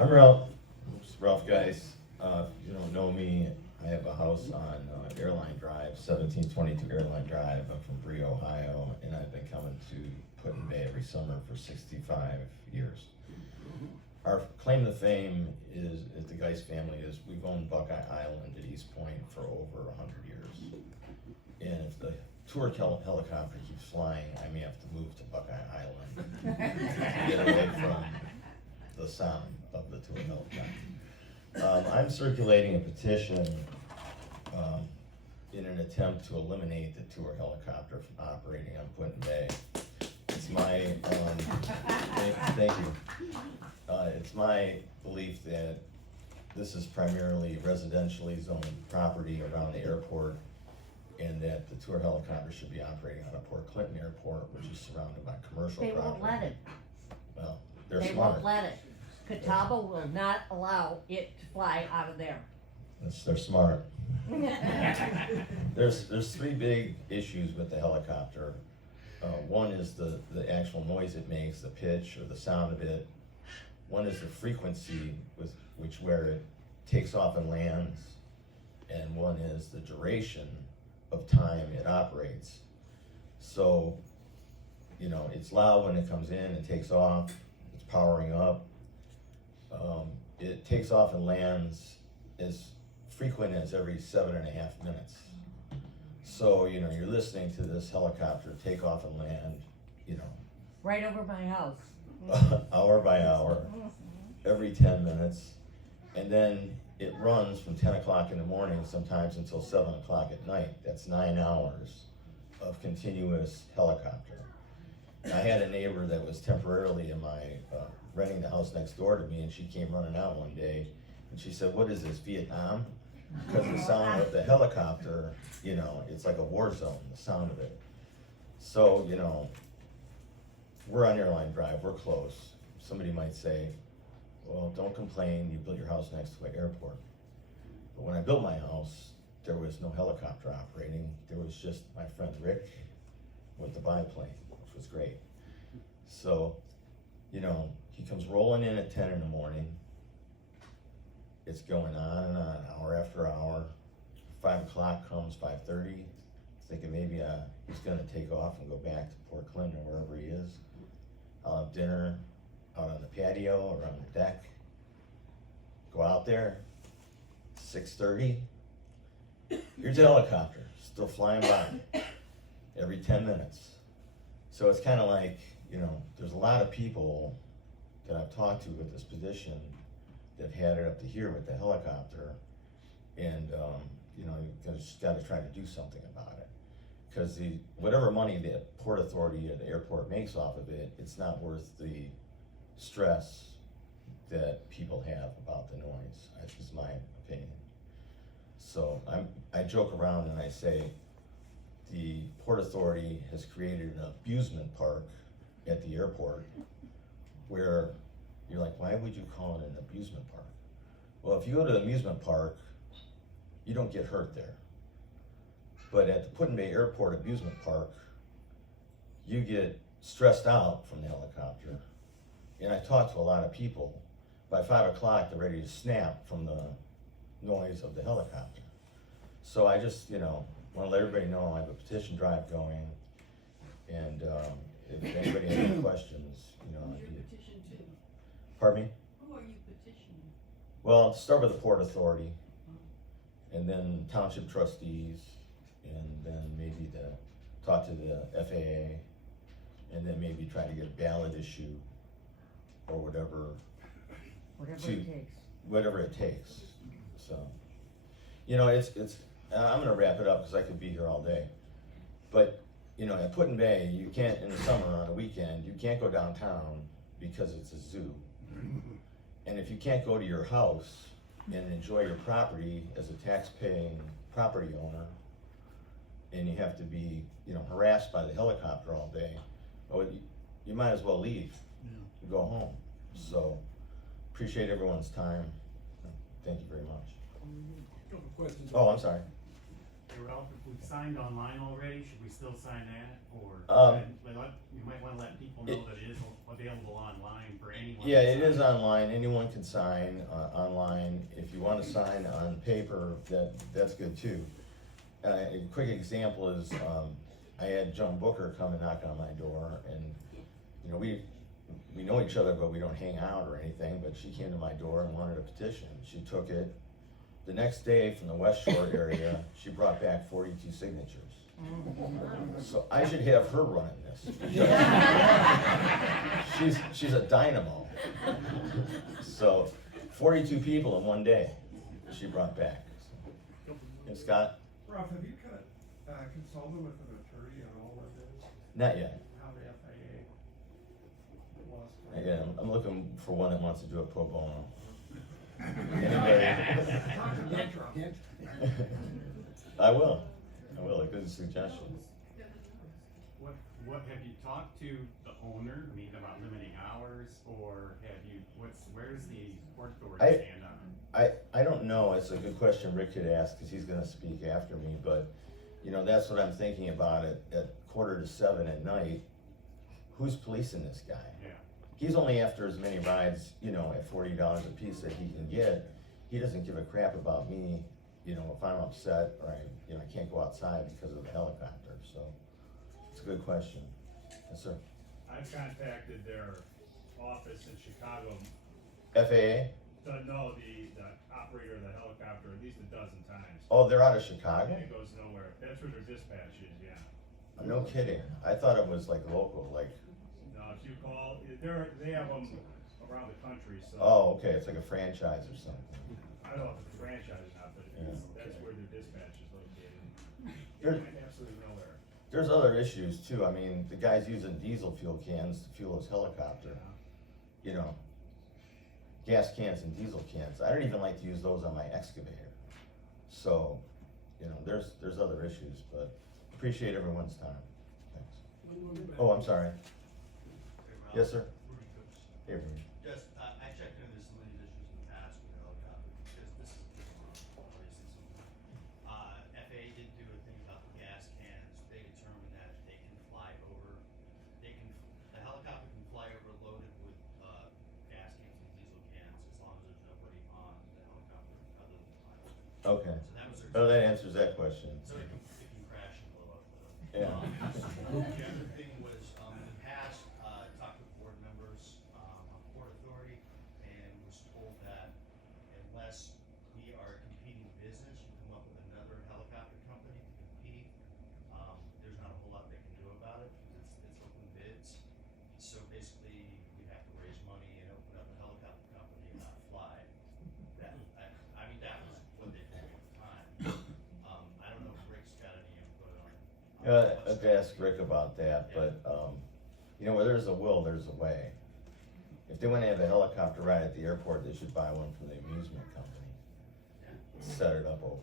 I'm Ralph Geiss. If you don't know me, I have a house on Airline Drive, 1722 Airline Drive. I'm from Bree, Ohio, and I've been coming to Put-in-Bay every summer for 65 years. Our claim to fame is the Geiss family is we've owned Buckeye Island at East Point for over 100 years. And if the tour helicopter keeps flying, I may have to move to Buckeye Island to get away from the sound of the tour helicopter. I'm circulating a petition in an attempt to eliminate the tour helicopter from operating on Put-in-Bay. It's my, thank you. It's my belief that this is primarily residentially zoned property around the airport, and that the tour helicopter should be operating out of Port Clinton Airport, which is surrounded by commercial They property. won't let it. Well, they're They smart. won't let it. Catawba will not allow it to fly out of there. They're smart. There's three big issues with the helicopter. One is the actual noise it makes, the pitch or the sound of it. One is the frequency with where it takes off and lands, and one is the duration of time it operates. So, it's loud when it comes in and takes off, it's powering up. It takes off and lands as frequent as every 7.5 minutes. So, you're listening to this helicopter take off and land, Right over my house. hour by hour, every 10 minutes. And then it runs from 10 o'clock in the morning, sometimes until 7 o'clock at night. That's 9 hours of continuous helicopter. And I had a neighbor that was temporarily in my, renting the house next door to me, and she came running out one day, and she said, "What is this, Vietnam?" Because the sound of the helicopter, it's like a war zone, the sound of it. So, we're on Airline Drive, we're close. Somebody might say, well, don't complain, you built your house next to an airport. But when I built my house, there was no helicopter operating. There was just my friend Rick with the biplane, which was great. So, he comes rolling in at 10 in the morning. It's going on and on, hour after hour. 5 o'clock comes, 5:30, thinking maybe he's gonna take off and go back to Port Clinton or wherever he is. I'll have dinner out on the patio or on the deck. Go out there, 6:30, here's the helicopter, still flying by every 10 minutes. So it's kind of like, there's a lot of people that I've talked to with this petition that had it up to here with the helicopter, and you just gotta try to do something about it. Because whatever money the Port Authority or the airport makes off of it, it's not worth the stress that people have about the noise. That's just my opinion. So I joke around and I say the Port Authority has created an amusement park at the airport where you're like, why would you call it an amusement park? Well, if you go to the amusement park, you don't get hurt there. But at the Put-in-Bay Airport amusement park, you get stressed out from the helicopter. And I talked to a lot of people. By 5 o'clock, they're ready to snap from the noise of the helicopter. So I just, want to let everybody know I have a petition drive going. And if anybody has any questions, I'd be. Petition to, Pardon me? who are you petitioning? Well, start with the Port Authority, and then township trustees, and then maybe talk to the FAA, and then maybe try to get a ballot issue, or whatever Whatever it it takes. takes. So, I'm gonna wrap it up because I could be here all day. But, at Put-in-Bay, you can't, in the summer on a weekend, you can't go downtown because it's a zoo. And if you can't go to your house and enjoy your property as a tax-paying property owner, and you have to be, harassed by the helicopter all day, well, you might as well leave and go home. So, appreciate everyone's time. Thank you very much. Couple questions. Oh, I'm sorry. Hey Ralph, if we've signed online already, should we still sign that, or? You might wanna let people know that it is available online for anyone. Yeah, to it is sign. online, anyone can sign, online, if you wanna sign on paper, that's good too. A quick example is, I had Joan Booker come and knock on my door, and, you know, we know each other, but we don't hang out or anything, but she came to my door and wanted a petition, she took it. The next day, from the West Shore area, she brought back 42 signatures. So I should have her running this. She's a dynamo. So 42 people in one day, she brought back. And Scott? Ralph, have you consulted with an attorney on all of this? Not yet. How the FAA was? Again, I'm looking for one that wants to do it pro bono. Anybody? I will, a good suggestion. What, have you talked to the owner, I mean, about limiting hours, or have you, where's the Port Authority stand on it? I don't know, it's a good question Rick could ask, cause he's gonna speak after me, but, you know, that's what I'm thinking about it, at 6:45 at night, who's policing this guy? Yeah. He's only after as many rides, you know, at $40 a piece that he can get. He doesn't give a crap about me, you know, if I'm upset or I can't go outside because of the helicopter, so it's a good question. Yes, sir. I've contacted their office in Chicago, FAA? no, the operator of the helicopter at least a dozen times. Oh, they're out of Chicago? And it goes nowhere, that's where their dispatch is, yeah. No kidding. I thought it was like local, like, Now, if you call, they have them around the country, so. oh, okay, it's like a franchise or something. I don't know if it's a franchise or not, but Yeah. that's where their dispatch is located. There's- Absolutely nowhere. There's other issues too. I mean, the guy's using diesel fuel cans to fuel his helicopter. You know, gas cans and diesel cans. I don't even like to use those on my excavator. So, you know, there's other issues, but appreciate everyone's time. Thanks. Oh, I'm sorry. Yes, sir. Hey, Rudy. Yes, I checked into some of these issues in the past with the helicopter, because this is, obviously some, FAA did do a thing about the gas cans, they determined that they can fly over, the helicopter can fly over loaded with, gas cans and diesel cans, as long as there's nobody on the helicopter other than the pilot. Okay. So that was their. Oh, that answers that question. So it can crash and blow up. Yeah. The other thing was, in the past, talked with board members, on Port Authority, and was told that unless we are a competing business, you come up with another helicopter company to compete, there's not a whole lot they can do about it, because it's open bids. So basically, we have to raise money and open up a helicopter company and not fly. That, I mean, that was what they told me at the time. I don't know if Rick's got any input on. I've asked Rick about that, but, you know, where there's a will, there's a way. If they wanna have a helicopter ride at the airport, they should buy one from the amusement company. Set it up over